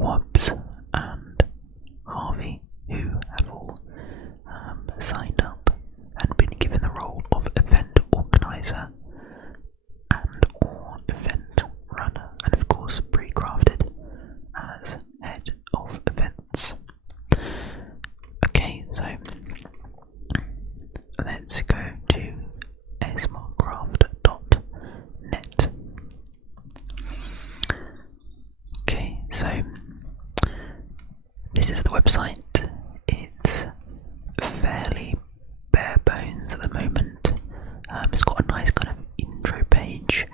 Wobbs and Harvey, who have all signed up and been given the role of event organizer and or event runner, and of course pre-crafted as head of events. Okay, so let's go to ASMRcraft.net. Okay, so this is the website. It's fairly bare bones at the moment. It's got a nice kind of intro page,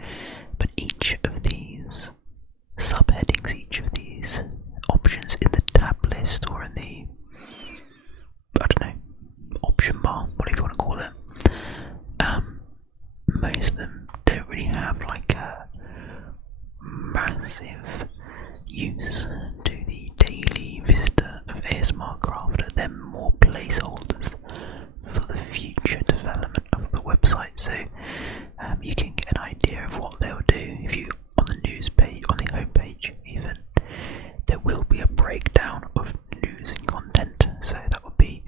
but each of these subheadings, each of these options in the tab list or in the, I don't know, option bar, whatever you want to call it, most of them don't really have like a massive use to the daily visitor of ASMRcraft. They're more placeholders for the future development of the website, so you can get an idea of what they'll do. If you on the news page, on the home page even, there will be a breakdown of news and content, so that will be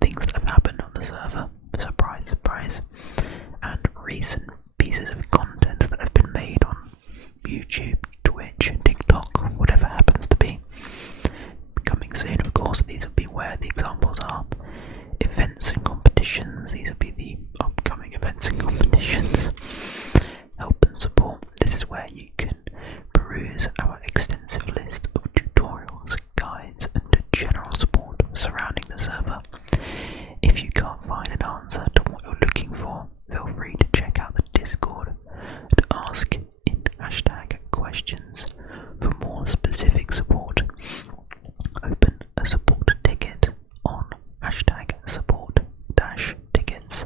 things that have happened on the server, surprise surprise, and recent pieces of content that have been made on YouTube, Twitch, TikTok, whatever happens to be. Coming soon, of course. These will be where the examples are. Events and competitions, these will be the upcoming events and competitions. Help and support, this is where you can peruse our extensive list of tutorials, guides and general support surrounding the server. If you can't find an answer to what you're looking for, feel free to check out the Discord and ask in #questions for more specific support. Open a support ticket on #support-tickets.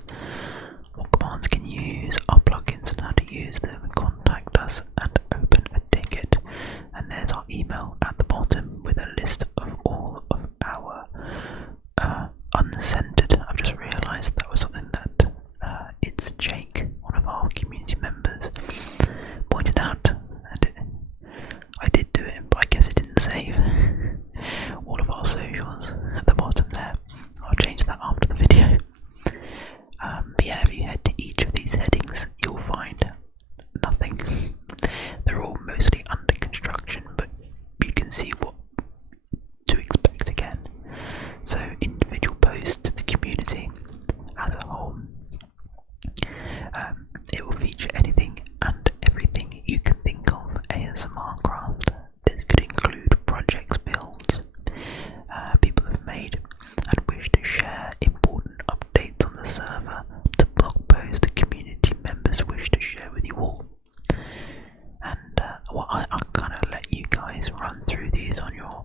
What commands can you use, our plugins and how to use them, contact us and open a ticket. And there's our email at the bottom with a list of all of our uncentered. I've just realised that was something that it's Jake, one of our community members, pointed out. I did do it, but I guess it didn't save all of our socials at the bottom there. I'll change that after the video. But yeah, if you head to each of these headings, you'll find nothing. They're all mostly under construction, but you can see what to expect again. So individual posts to the community as a whole. It will feature anything and everything you can think of ASMRcraft. This could include projects, builds people have made and wish to share, important updates on the server, the blog post the community members wish to share with you all. And I'll kind of let you guys run through these in your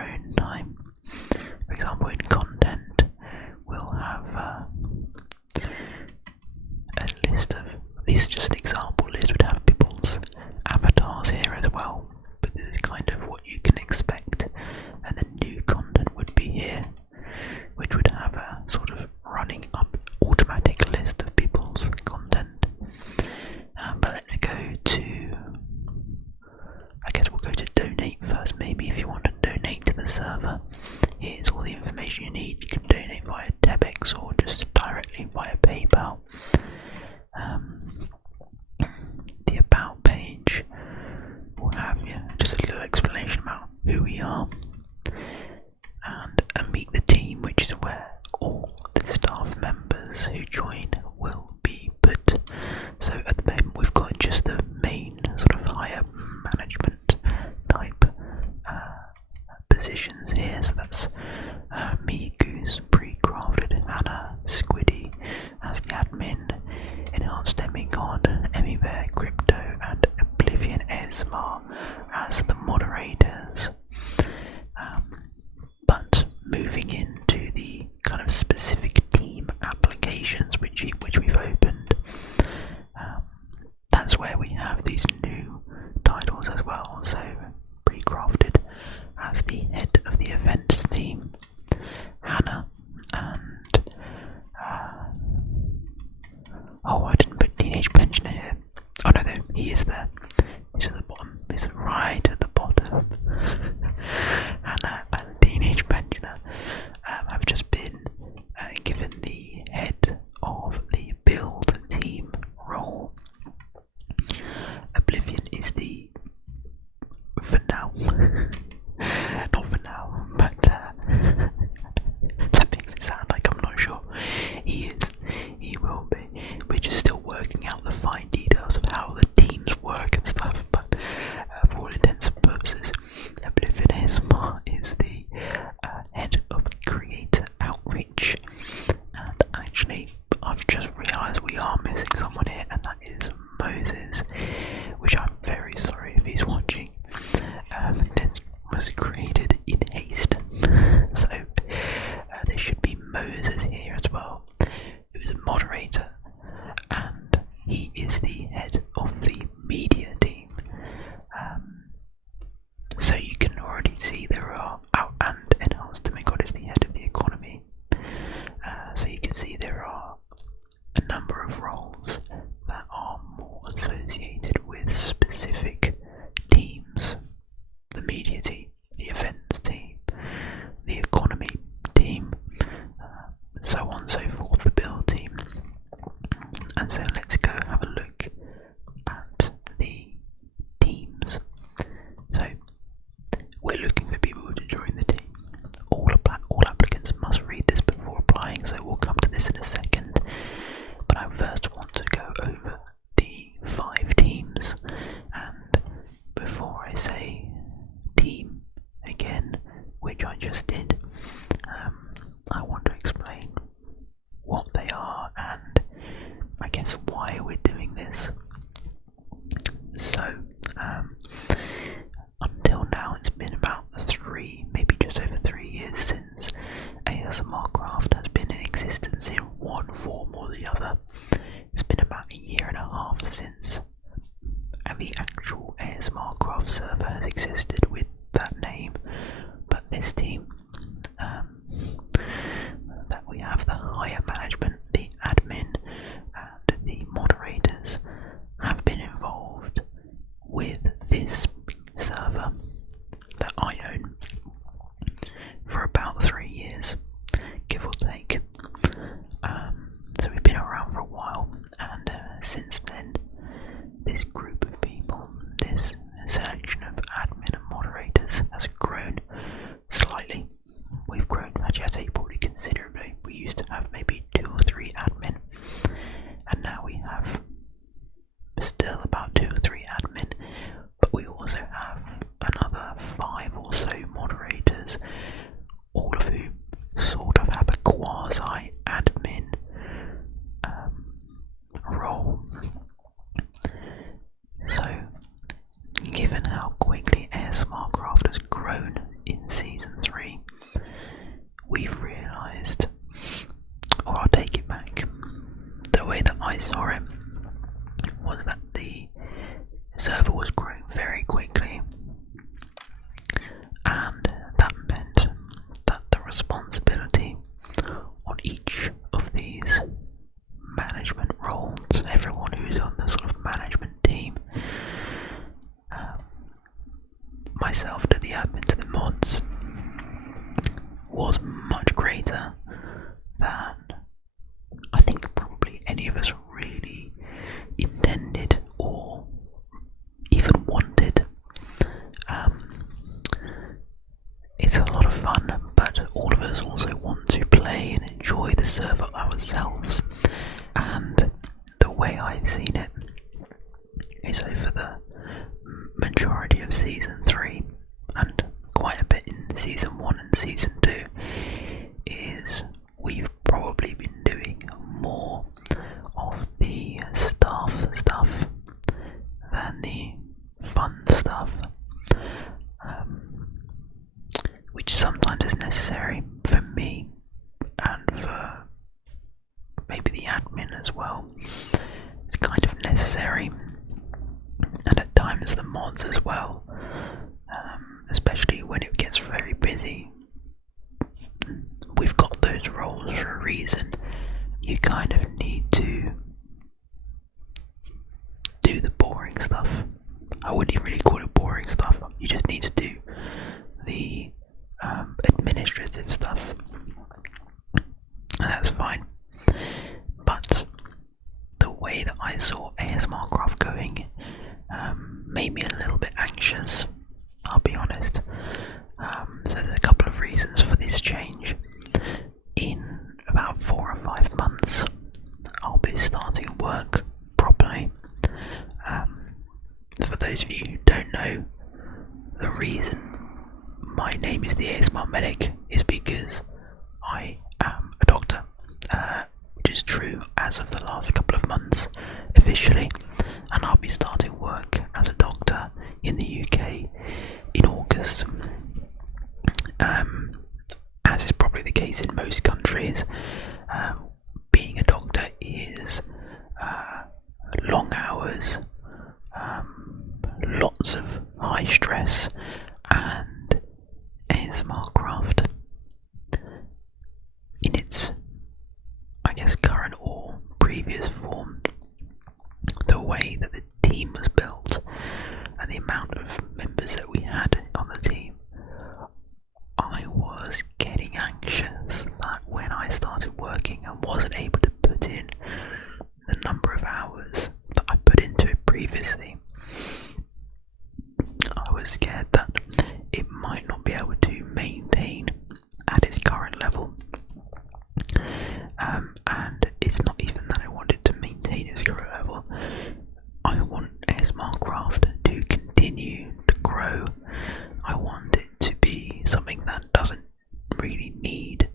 own time. For example, in content, we'll have a list of, this is just an example list, would have people's avatars here as well, but this is kind of what you can expect. And then new content would be here, which would have a sort of running up automatic list of people's content. But let's go to, I guess we'll go to donate first. Maybe if you want to donate to the server, here's all the information you need. You can donate via Tebex or just directly via PayPal. The about page will have just a little explanation about who we are, and meet the team, which is where all the staff members who join will be put. So at the moment we've got just the main sort of higher management type positions here. So that's me, Goose, Pre-Crafted, Hannah, Squiddy as the admin, Enhanced Demigod, Emmy Bear, Crypto and Oblivion ASMR as the moderators. But moving into the kind of specific team applications which we've opened, that's where we have these new titles as well. So Pre-Crafted as the head of the events team, Not for now, but that makes it sound like I'm not sure. He is. He will be. We're just still working out the fine details of how the teams work and stuff, but for all intents and purposes, Bliffin ASMR is the head of creator outreach. And actually, I've just realised we are missing someone here, and that is Moses, which I'm very sorry if he's watching. This was created in haste, so there should be Moses here as well, who is a moderator, and he is the head of the media team. So you can already see there are and enhanced demigod is the head of the economy. So you can see there are a number of roles that are more associated with specific teams. The media team, the events team, the economy team, so on and so forth, the build team. And so let's go have a look at the teams. So we're looking for people to join the team. All applicants must read this before applying, so we'll come to this in a second. But I first want to go over the 5 teams, and before I say team again, which I just did, I want to explain what they are and I guess why we're doing this. So until now it's been about 3, maybe just over 3 years since ASMRcraft has been in existence in one form or the other. It's been about 1.5 years since the actual ASMRcraft server has existed with that name, but this team, that we have the higher management, the admin and the moderators, have been involved with this server that I own for about 3 years, give or take. So we've been around for a while, and since then this group of people, this selection of admin and moderators has grown slightly. We've grown, actually I'd say probably considerably. We used to have maybe 2 or 3 admin, and now we have still about 2 or 3 admin, but we also have another 5 or so moderators, all of whom sort of have a quasi-admin role. So, given how quickly ASMRcraft has grown in Season 3, we've realised, or I'll take it back, the way that I saw it was that the server was growing very quickly, and that meant that the responsibility on each of these management roles, everyone who's on the sort of management team, myself to the admin to the mods, was much greater than I think probably any of us really intended or even wanted. It's a lot of fun, but all of us also want to play and enjoy the server ourselves, and the way I've seen it is over the majority of Season 3 and quite a bit in Season 1 and Season 2 is we've probably been doing more of the staff stuff than the fun stuff, which sometimes is necessary for me and for maybe the admin as well. It's kind of necessary, and at times the mods as well, especially when it gets very busy. We've got those roles for a reason. You kind of need to do the boring stuff. I wouldn't even really call it boring stuff. You just need to do the administrative stuff, and that's fine. But the way that I saw ASMRcraft going made me a little bit anxious reason my name is the ASMRmedic is because I am a doctor, which is true as of the last couple of months officially, and I'll be starting work as a doctor in the UK in August. As is probably the case in most countries, being a doctor is long hours, lots of high stress, and ASMRcraft in its, I guess, current or previous form, the way that the team was built and the amount of members that we had on the team, I was getting anxious that when I started working and wasn't able to put in the number of hours that I put into it previously, I was scared that it might not be able to maintain at its current level. And it's not even that I wanted to maintain its current level. I want ASMRcraft to continue to grow. I want it to be something that doesn't really need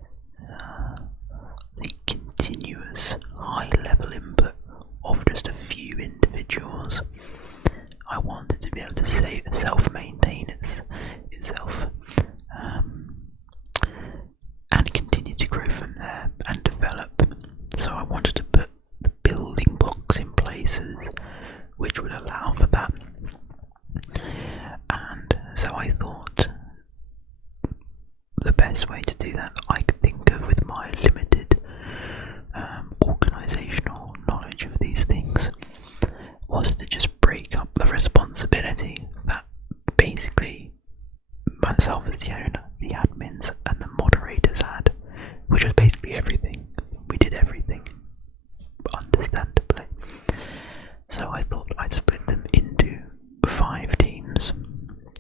the continuous high level input of just a few individuals. I want it to be able to self-maintain itself and continue to grow from there and develop. So I wanted to put the building blocks in places which would allow for that. And so I thought the best way to do that I could think of with my limited organisational knowledge of these things was to just break up the responsibility that basically myself as the owner, the admins and the moderators had, which was basically everything. We did everything, understandably. So I thought I'd split them into 5 teams: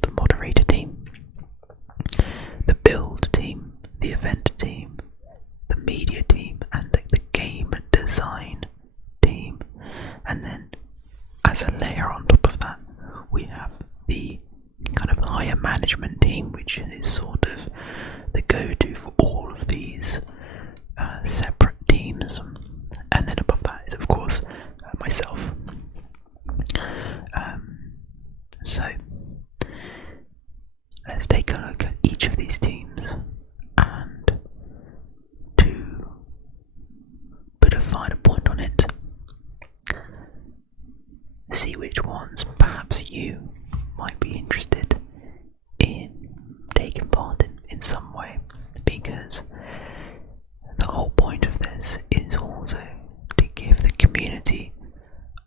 the moderator team, the build team, the event team, the media team, and the game design team. And then as a layer on top of that, we have the kind of higher management team, which is sort of the go-to for all of these separate teams. And then above that is, of course, myself. So let's take a look at each of these teams and to put a finer point on it, see which ones perhaps you might be interested in taking part in some way, because the whole point of this is also to give the community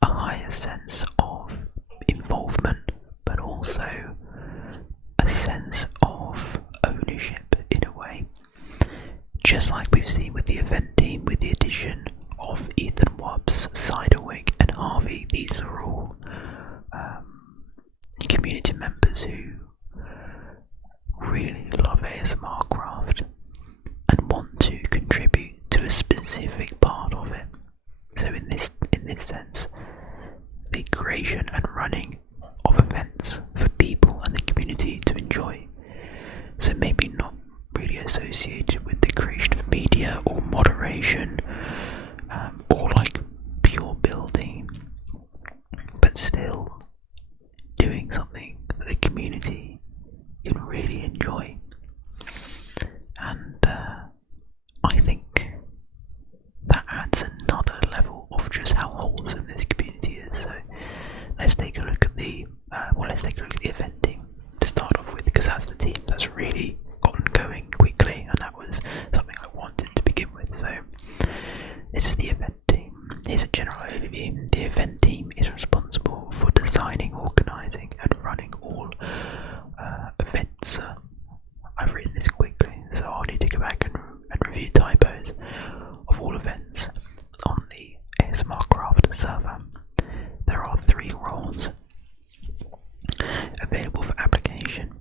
a higher sense of involvement, but also a sense of ownership in a way, just like we've seen with the event team with the addition of Ethan Wobbs, Ciderwig and Harvey. These are all community members who really love ASMRcraft and want to contribute to a specific part of it. So in this sense, the creation and running of events for people and the community to enjoy. So maybe not really associated with the creation of media or moderation or like pure building, but still doing something that the community can really enjoy. And I think that adds another level of just how wholesome this community is. So let's take a look at the event team to start off with, because that's the team that's really gotten going quickly, and that was something I wanted to begin with. So this is the event team. Here's a general overview. The event team is responsible for designing, organising and running all events. I've written this quickly, so I'll need to go back and review typos of all events on the ASMRcraft server. There are 3 roles available for application: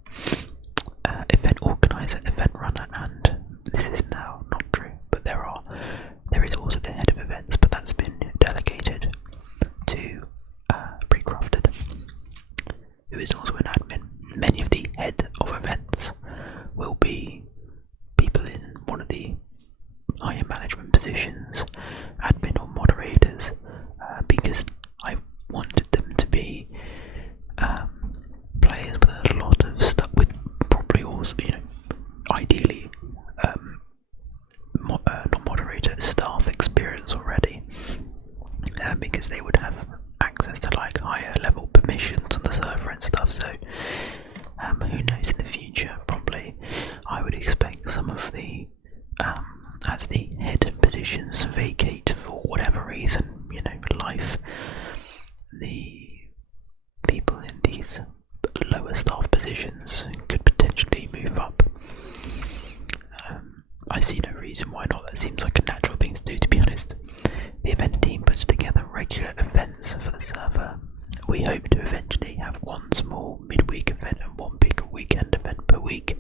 event organizer, event runner, and this is now not true, but there is also the head of events, but that's been delegated to head of events will be people in one of the higher management positions, admin or moderators, because I wanted them to be players with a lot of stuff, with probably also, ideally not moderator, staff experience already, because they would have access to like higher level permissions on the server and stuff. So who knows, in the future probably I would expect some of the as the head positions vacate for whatever reason, life, the people in these lower staff positions could potentially move up. I see no reason why not. That seems like a natural thing to do, to be honest. The event team puts together regular events for the server. We hope to eventually have one small midweek event and one big weekend event per week.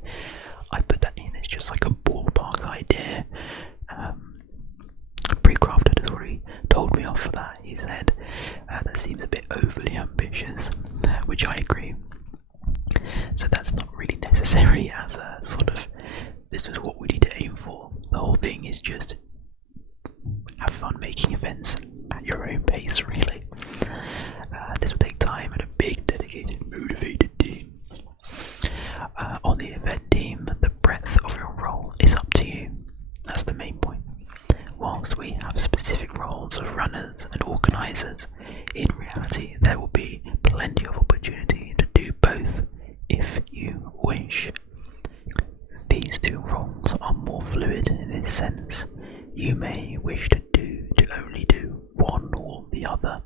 I put that in as just like a ballpark idea. Pre-crafted has already told me off for that. He said that seems a bit overly ambitious, which I agree. So that's not really necessary as a sort of, this is what we need to aim for. The whole thing is just have fun making events at your own pace, really. This will take time and a big, dedicated, motivated team. On the event team, the breadth of your role is up to you. That's the main point. Whilst we have specific roles of runners and organisers, in reality there will be plenty of opportunity to do both if you wish. These two roles are more fluid in this sense. You may wish to only do one or the other,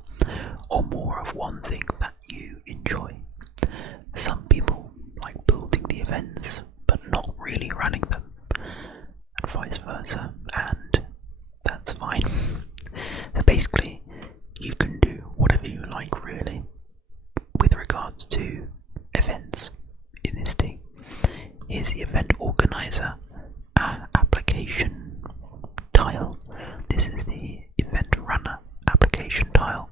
or more of one thing that you enjoy. Some people like building the events but not really running them, and vice versa, and that's fine. So basically you can do whatever you like, really, with regards to events in this team. Here's the event organizer application tile. This is the event runner application tile,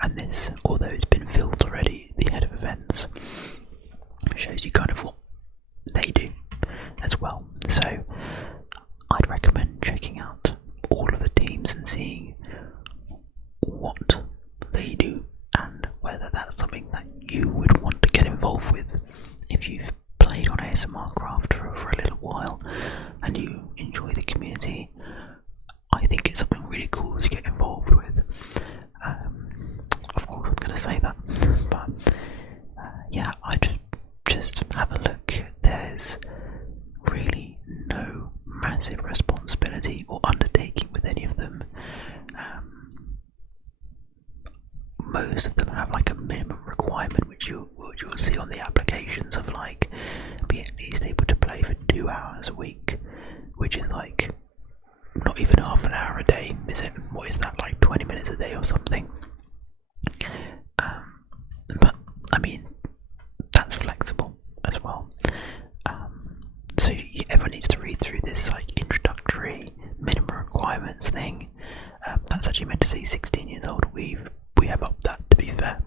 and this, although it's been filled already, the head of events, shows you kind of what they do as well. So I'd recommend checking out all of the teams and seeing what they do and whether that's something that you would want to get involved with. If you've played on ASMRcraft for a little while and you enjoy the community, I think it's something really cool to get involved with. Of course I'm going to say that, but yeah, I just have a look. There's really no massive responsibility or undertaking with any of them. Most of them have like a minimum requirement, which you'll see on the applications, of like be at least able to play for 2 hours a week, which is like not even half an hour a day, is it? What is that, like 20 minutes a day or something? But I mean, that's flexible as well. So everyone needs to read through this like introductory minimum requirements thing. That's actually meant to say 16 years old. We have upped that, to be fair.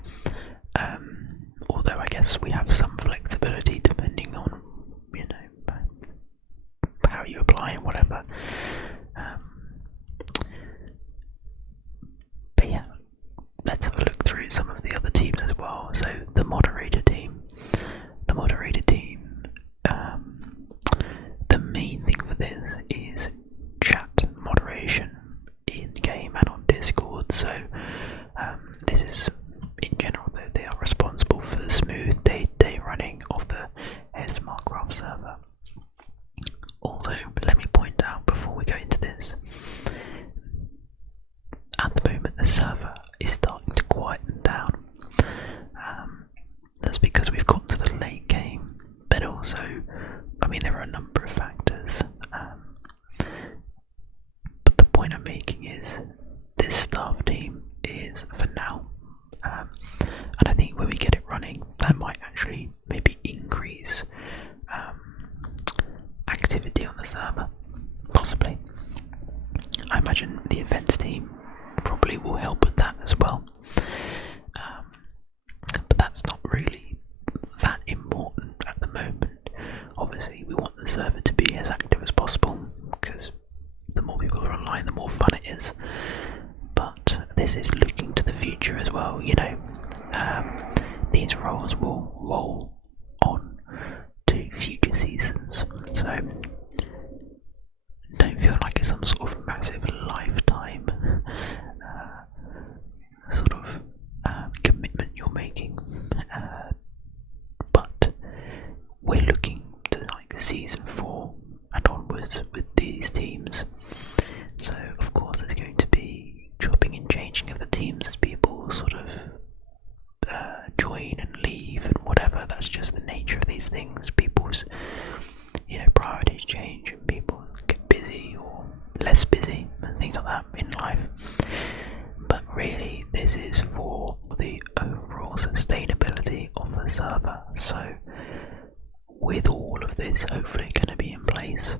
Although I guess we have some flexibility depending on, how you apply and whatever. But yeah, let's have a look through some of the other teams as well. So the moderator team, the main thing for this is chat moderation in game and on Discord. So this is, in general, they are responsible for the smooth day-to-day running of the ASMRcraft server. Although, let me point out before we go into this, at the moment the server is starting to quieten down. That's because we've got to the late game, but also, I mean, there are a number of factors. But the point I'm making is this staff team is for now, and I think when we get it running, that might actually maybe increase activity on the server, possibly. I imagine the events team probably will help with that as well, but that's not really that important at the moment. server to be as active as possible, because the more people are online, the more fun it is. But this is looking to the future as well, you know. These roles will roll on to future seasons, so don't feel like it's some sort of massive lifetime commitment you're making. But we're looking to like season 4 and onwards with these teams. So of course there's going to be chopping and changing of the teams as people sort of join and leave and whatever. That's just the nature of these things. People's priorities change and people get busy or less busy and things like that in life. But really this is for the overall sustainability of the server. So with all of this hopefully going to be in place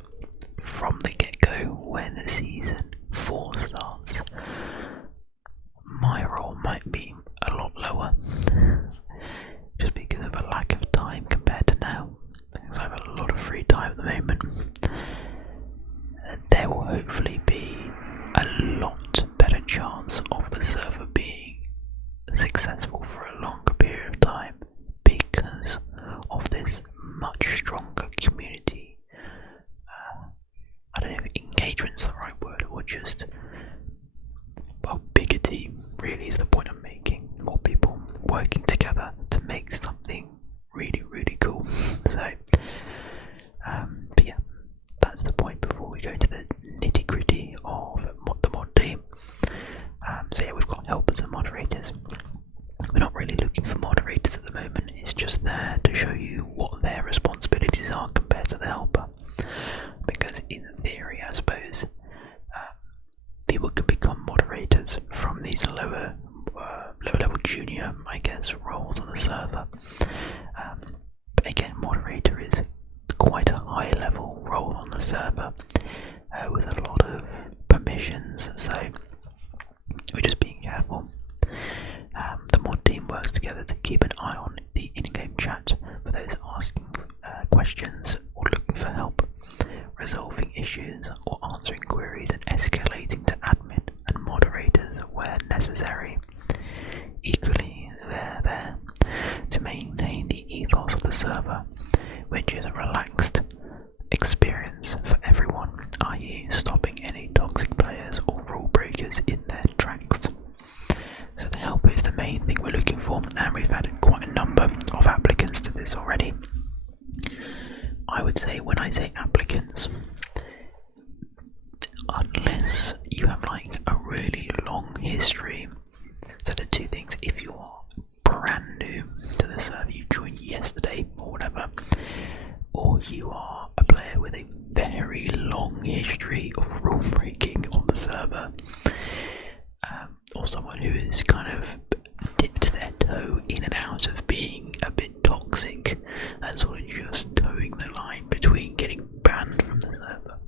from the get-go when the season 4 starts, my role might be a lot lower just because of a lack of time compared to now, because I have a lot of free time at the moment. There will hopefully be a lot better chance of the server being successful for a longer period of time because of this much stronger community. I don't know if engagement's the right word, or just a bigger team really is the point I'm making. More people working together to make something really, really cool. So, but yeah, that's the point before we go into the nitty gritty of the mod team. So yeah, we've got helpers and moderators. We're not really looking for moderators at the moment, it's just there to show you what their responsibilities are compared to the helper. Because in theory, I suppose, people can become moderators from these lower level junior, I guess, roles on the server. But again, moderator is quite a high level role on the server with a lot of permissions, so we're just being careful. The mod team works together to keep an eye on the in-game chat for those asking questions or looking for help, resolving issues or answering queries, and escalating to admin and moderators where necessary. Equally, they're there to maintain the ethos of the server, which is a relaxed experience for everyone, i.e. stopping any toxic players or rule breakers in their tracks. So the helper is the main thing we're looking for, and we've had quite a number of applicants to this already. I would say, when I say applicants, unless you have like a really long history, so the two things, if you are brand new to the server, you joined yesterday or whatever, or you are a player with a very long history of rule breaking on the server, or someone who has kind of dipped their toe in and out of being a bit toxic and sort of just towing the line between getting banned from the server,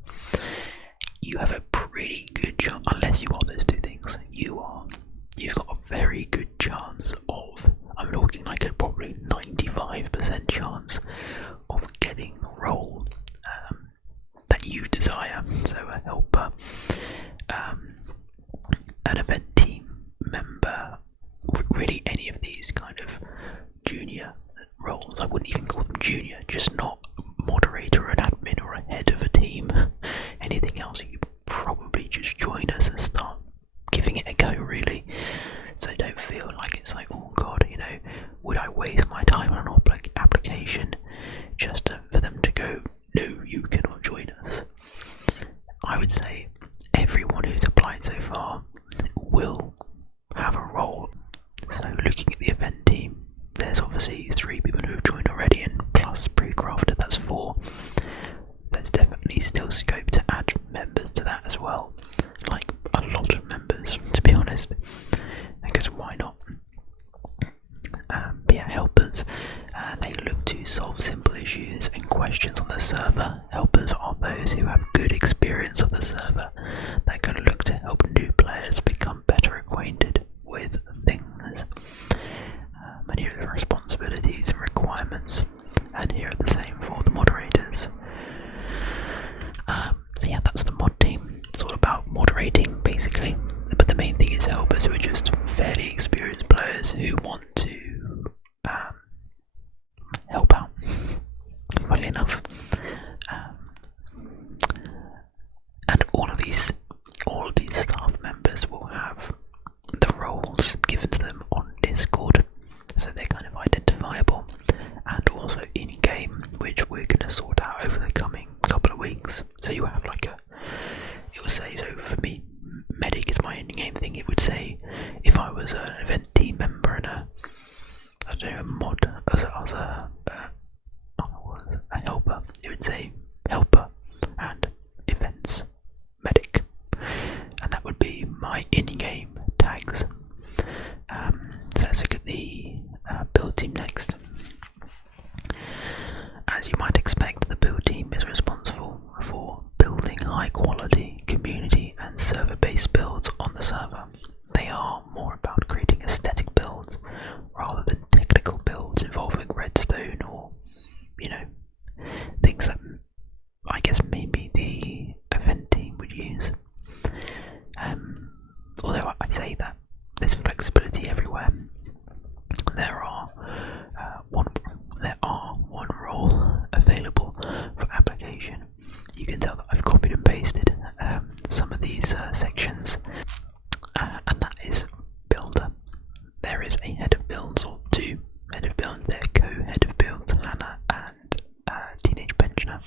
you have a pretty good chance, unless you got those two things, you've got a very good chance of, I'm talking like a probably 95% chance of getting a role that you desire. So a helper, an event team member, really any of these kind of junior roles. I wouldn't even call them junior, just not moderator, an admin, or a head of a team. Anything else, you probably just join us and start giving it a go, really. So don't feel like it's like, oh god, would I waste my time on an application just for them to go, no, you cannot join us. I would say everyone who's applied so far will have a role. So looking at the event team, there's obviously 3 people who have joined already, and plus pre-crafted, that's 4. There's definitely still scope to add members to that as well, like a lot of members, to be honest, because why not? But yeah, helpers, they look to solve simple issues and questions on the server. Helpers are those who have good experience of the server. They're going to look to help new players become better acquainted with things. And here are the responsibilities and requirements, and here are the same for the moderators. sort out over the coming couple of weeks. So you have like it will say, so for me, medic is my in-game thing. It would say if I was an event team member and a mod as a helper, it would say helper and events medic, and that would be my in-game tags. So let's look at the build team next. As you might expect, the build team is responsible for building high quality community and server based builds on the server. They are more about creating aesthetic builds rather than technical builds involving redstone or, things that I guess maybe the event team would use. Although I say that there's flexibility everywhere, there are one role available for application. You can tell that I've copied and pasted some of these sections, and that is builder. There is a head of builds, or two head of builds. They're co-head of builds, Hannah and teenage pensioner.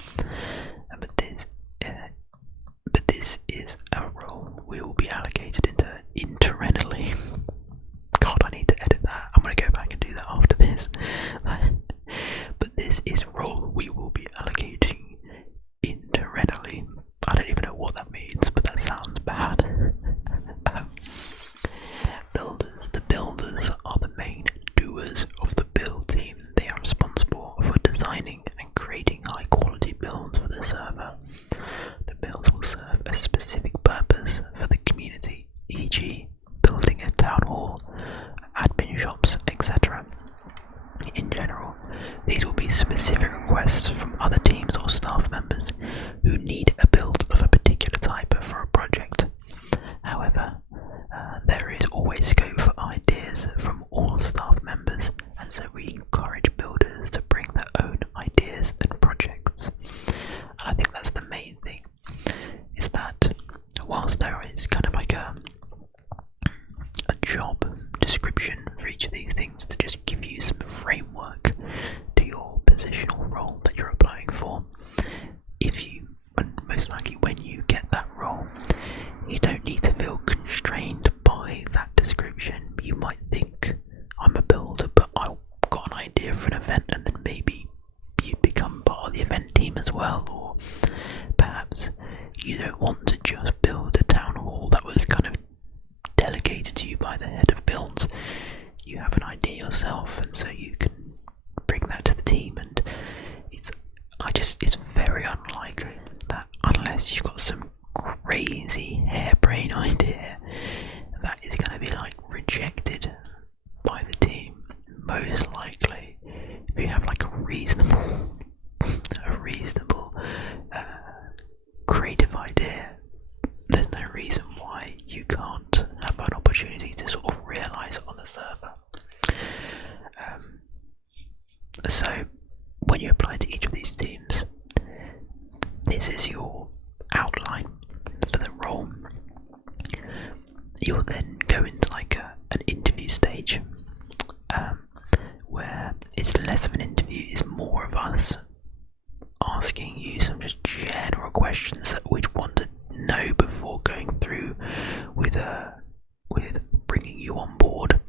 But this is a role we will be allocated internally. God, I need to edit that. I'm going to go back and do that after this. But this is a role we will be allocating internally. I don't even know what that means, but that sounds bad. The builders are the main doers of the build team. They are responsible for designing and creating high quality builds for the server. The builds will serve a specific purpose for the community, e.g. building a town hall, admin shops, etc. In general, these will be specific requests from other teams or staff members who need a build of a particular type for a project. However, there is always scope for ideas from all staff members, and so we encourage builders to bring their own ideas and projects. And I think that's the main thing, is that whilst there is kind of like a job description for each of these things to just give you some framework to your positional role that you're applying for, and most likely when you get that role, you don't need to feel constrained by that description. You might think, I'm a builder, but I've got an idea for an event, and then maybe you become part of the event team as well, or perhaps you don't want to just build a town hall that was kind of delegated to you by the head of builds. You have an idea yourself, and so you can bring that to the team. And it's very unlikely that unless you've got some crazy harebrained idea, that is going to be like rejected by the team. Most likely, if you have like a reasonable creative idea, there's no reason why you can't have an opportunity to sort of realise it on the server. So when you apply to each of these teams, this is your outline for the role. You'll then go into like an interview stage, where it's less of an interview, it's more of us asking you some just general questions that we'd want to know before going through with bringing you on board,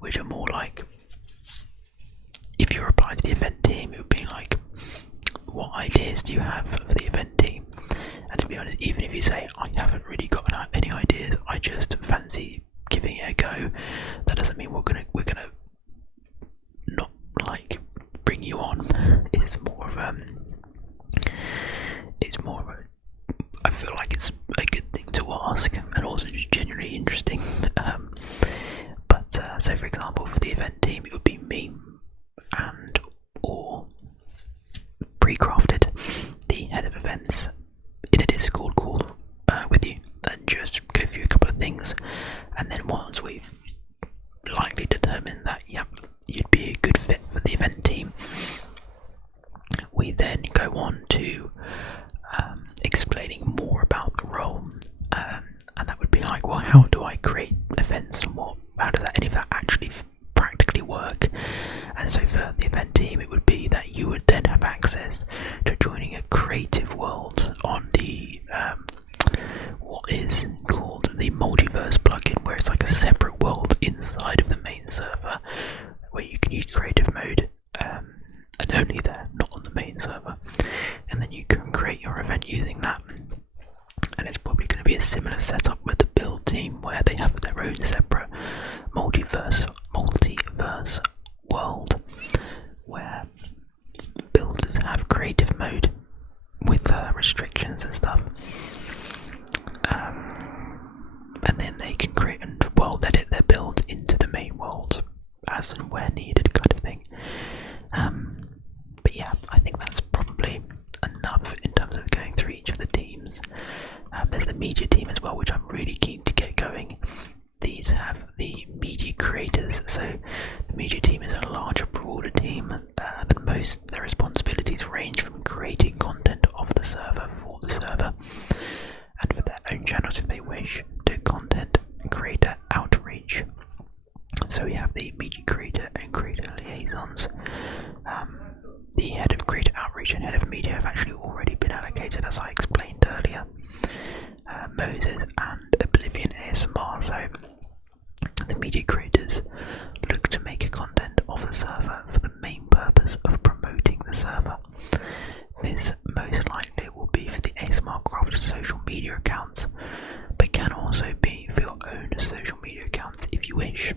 which are more like, if you're applying to the event team, it would be like, what ideas do you have for the event team? And to be honest, even if you say, I haven't really got any ideas, I just fancy giving it a go, that doesn't mean we're gonna not like bring you on. It's more of I feel like it's a good thing to ask, and also just genuinely interesting. So for example, for the event team, it would be me and or pre-crafted, the head of events, in a Discord call with you, and just go through a couple of things. And then once we've likely determined that you'd be a good fit for the event team, we then go on to explaining more about the role, and that would be like, well, how do I create events, and how does any of that actually practically work? And so for the event team, it would be that you would then have access to similar setup with the build team, where they have their own separate multiverse world, where builders have creative mode with restrictions and stuff, and then they can create and edit their build into the main world as and where needed, kind of thing. But yeah, I think that's probably enough in terms of going through each of the teams. There's the media team as well, which I'm really keen to get going. These have the media creators, so the media team is a larger, broader team than most. Their responsibilities range from creating content of the server for the server, and for their own channels if they wish, to content creator outreach. So we have the media creator and creator liaisons. The head of creator outreach and head of media have actually already been allocated, as I explained earlier. Moses and Oblivion ASMR. So the media creators look to make a content of the server for the main purpose of promoting the server. This most likely will be for the ASMRcraft social media accounts, but can also be for your own social media accounts if you wish.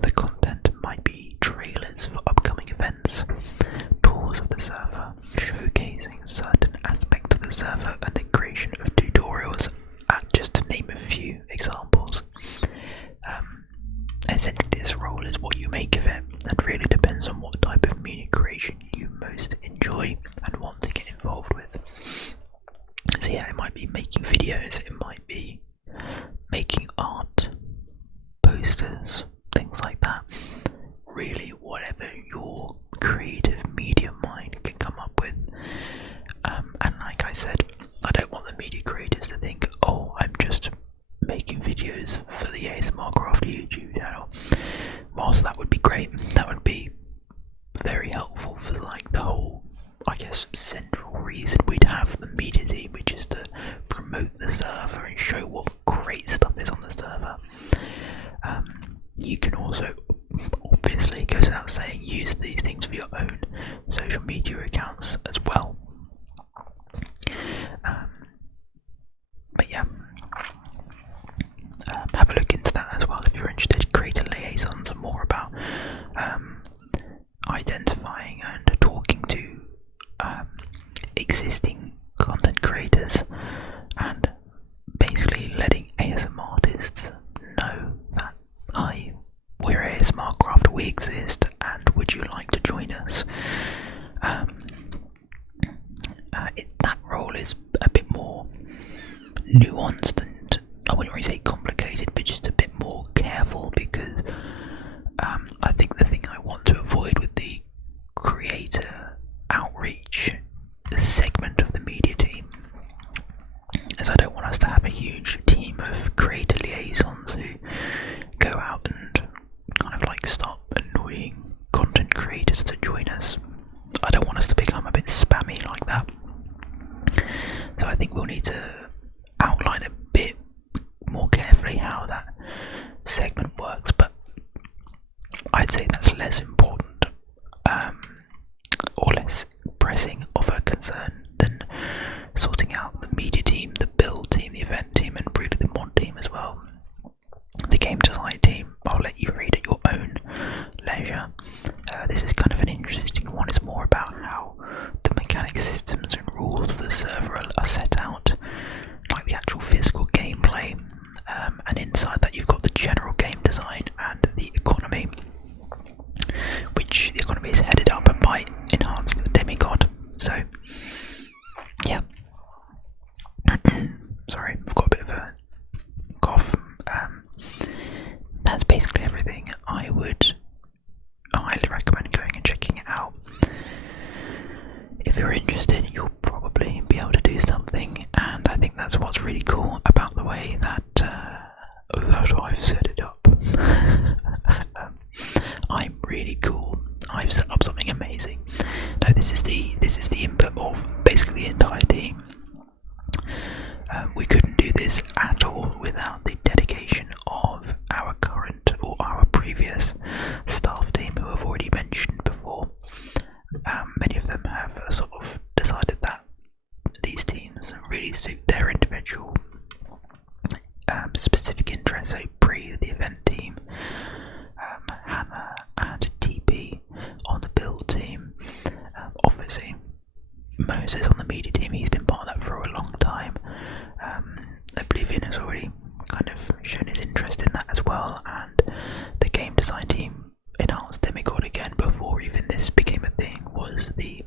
The content might be trailers for upcoming events, tours of the server, showcasing certain aspects of the server, and the creation of tutorials, just to name a few examples. Essentially, this role is what you make of it, and really depends on what type of media creation you most enjoy and want to get involved with. So yeah, it might be making videos, it might be making art, posters, things like that. Really, whatever your creative media mind can come up with. And like I said, I don't want the media creators to think, oh, I'm just making videos for the ASMRcraft YouTube channel. Whilst that would be great, that would be very helpful for like the whole, I guess, central reason we'd have the media team, which is to promote the server and show what great stuff is on the server. You can also, obviously, it goes without saying, use these things for your own social media accounts as well. But yeah, have a look into that as well if you're interested. Creator liaisons are more about identifying and talking to existing content creators, and basically letting ASM artists know that, hi, we're ASMRcraft, we exist, and would you like to join us? That role is a bit more nuanced, and I wouldn't really say complicated, but just a bit more careful, because I think the thing I want to avoid with the creator outreach segment of the media team is I don't want us to have a huge team of creator liaisons who go out and kind of like start annoying content creators to join us. I don't want us to become a bit spammy like that. So I think we'll need to outline a bit more carefully how that segment works, but I'd say that's less important or less pressing of a concern than sorting out the media team, the build team, the event team, and really the mod team as well. The game design team, I'll let you read at your own leisure. This is kind of an interesting one. It's more about how the mechanic systems and rules of the server are set out, like the actual physical gameplay, and inside that you've got the general game design and the economy, which the economy is headed up by Enhanced Demigod. So yeah, sorry, I've got a bit of a cough. That's basically everything. I would highly recommend going and checking it out. If you're interested, you'll probably be able to do something, and I think that's what's really cool about the way that I've set it up. I'm really cool. I've set up something amazing. No, this is the input of basically the entire team. We couldn't do this at all without the dedication of our current or our previous staff team, who I've already mentioned before. Many of them have sort of decided that these teams really suit their individual Moses on the media team, he's been part of that for a long time. Oblivion has already kind of shown his interest in that as well, and the game design team enhanced Demigod again before even this became a thing was the